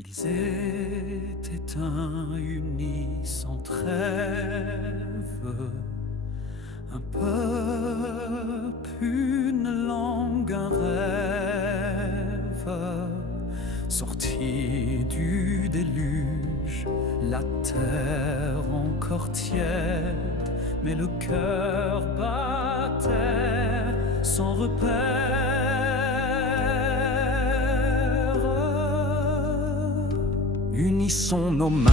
Ils étaient unis sans trêve, un peuple, une langue, un rêve, sortis du déluge, la terre encore tiède, mais le cœur battait sans repère. Unissons nos mains,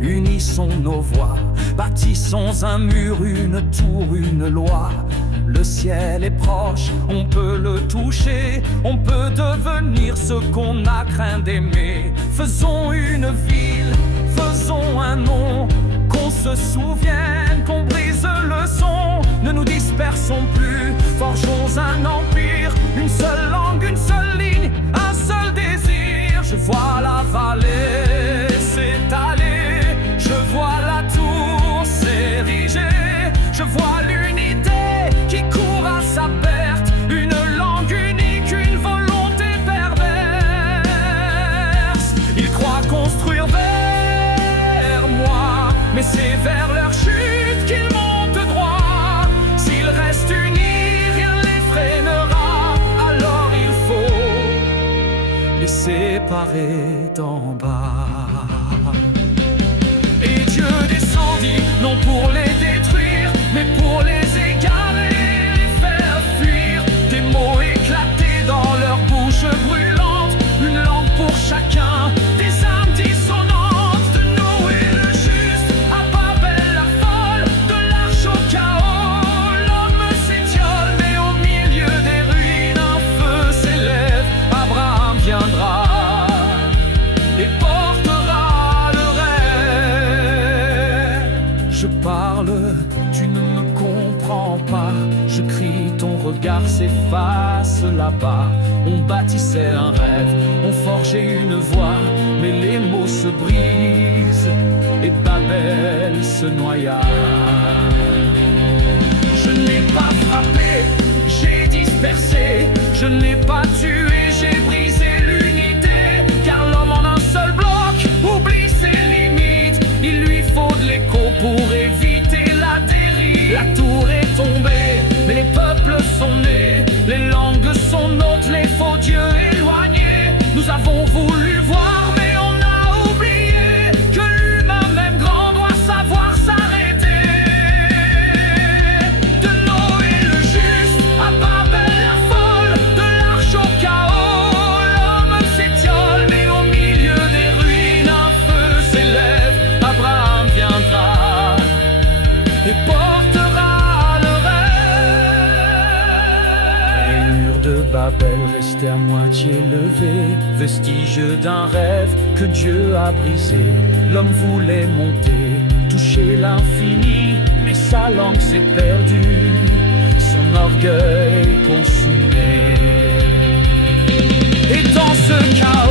unissons nos voix, bâtissons un mur, une tour, une loi. Le ciel est proche, on peut le toucher, on peut devenir ce qu'on a craint d'aimer. Faisons une ville, faisons un nom, qu'on se souvienne, qu'on brise le son. Ne nous dispersons plus, forgeons un empire, une seule langue, une seule ligne, un seul désir. Je vois la vallée s'étaler, je vois la tour s'ériger, je vois l'unité qui court à sa perte, une langue unique, une volonté perverse. Ils croient construire vers moi, mais c'est vers leur chute qu'ils montent droit. S'ils restent unis, rien ne les freinera, alors il faut les séparer d'en bas. Et Dieu descendit, non pour les détruire, mais pour les égarer, les faire fuir. Des mots éclatés dans leur bouche brûlante, une langue pour chacun, des âmes dissonantes. De Noé le juste à Babel la folle, de l'arche au chaos, l'homme s'étiole, mais au milieu des ruines un feu s'élève. Abraham viendra et portera le rêve. Je parle, tu ne me comprends pas. Je crie, ton regard s'efface là-bas. On bâtissait un rêve, on forgeait une voix, mais les mots se brisent et Babel se noya. Je n'ai pas frappé, j'ai dispersé, je n'ai pas tué, j'ai brisé l'unité. Car l'homme en un seul bloc oublie ses limites. Il lui faut de l'écho pour éviter la dérive. La tour est tombée, mais les peuples sont nés. Les langues sont nôtres, les faux dieux éloignés. Nous avons voulu voir, mais on a oublié que l'humain, même grand, doit savoir s'arrêter. De Noé le juste à Babel la folle, de l'arche au chaos, l'homme s'étiole, mais au milieu des ruines un feu s'élève. Abraham viendra et portera le rêve. Les murs de Babel restaient à moitié levés, vestiges d'un rêve que Dieu a brisé. L'homme voulait monter, toucher l'infini, mais sa langue s'est perdue, son orgueil consumé. Et dans ce chaos,